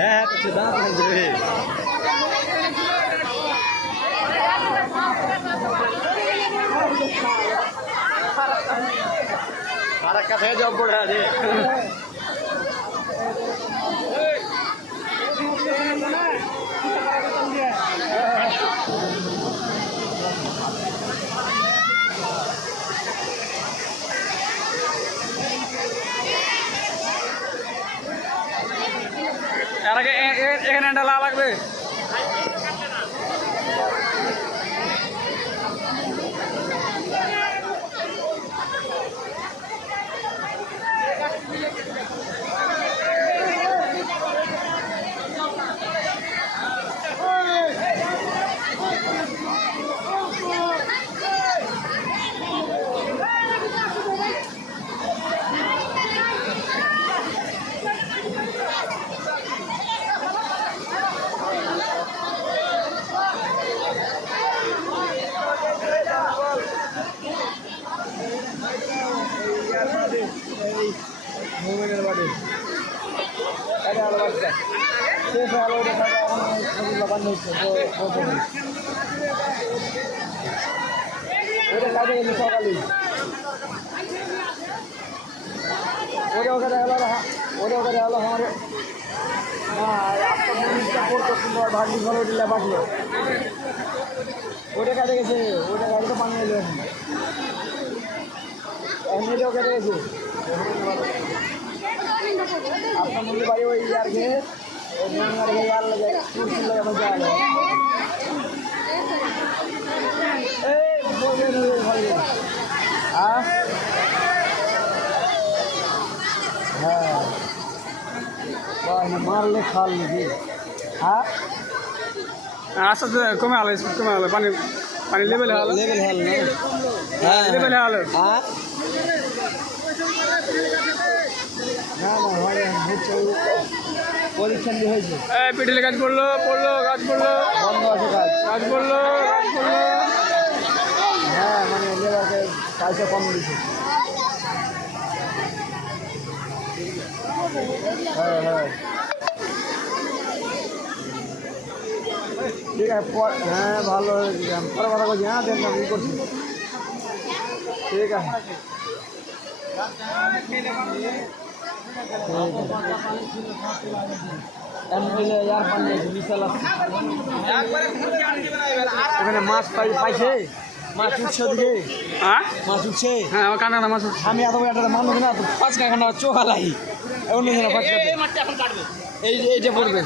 হ্যাঁ কাছে জব পড়ে আছে এখানে ডালা লাগবে মোবাইলের বাড়ি এটা আলো বাচ্চা শেষ আলো দেখা লাগানো হচ্ছে ওটা কাজে গেছে সকালে ওটা দেখা গেলো আমার আপনার মনিরটা পড়তো সুন্দর ভাগ্নি ভালো দিলে বাঁচলো ওটা কাজে গেছে ওটা গাড়ি তো পানি এলো এমনিটাও কেটে গেছে আপনার মন্দির বাড়ি ওই ইয়ার খেয়ে ইয়ার লাগে হ্যাঁ মারলে খাল নাকি হ্যাঁ আস্তে আস্তে কমে আলো কমে আলো পানি পানি লেভেল হলো লেভেল হল না হ্যাঁ লেভেল হলো হ্যাঁ না না হয় হচ্ছে পরীক্ষা দিয়ে হয়েছে পিটিলে কাজ করলো কাজ করলো বন্ধ আছে কাজ করলো হ্যাঁ মানে লেবারকে পয়সা কম দিচ্ছে হ্যাঁ হ্যাঁ ঠিক আছে হ্যাঁ ভালো পরে কথা বলছি হ্যাঁ দেখলাম ই করছি ঠিক আছে ওখানে মাছ পাইছে মাছ উঠছে ওদিকে মাছ উঠছে হ্যাঁ আমার কানা মাছ উঠছে আমি এত একটা মানুষ না 5 ঘন্টা চোখা লাগি অন্য এই যে পড়বে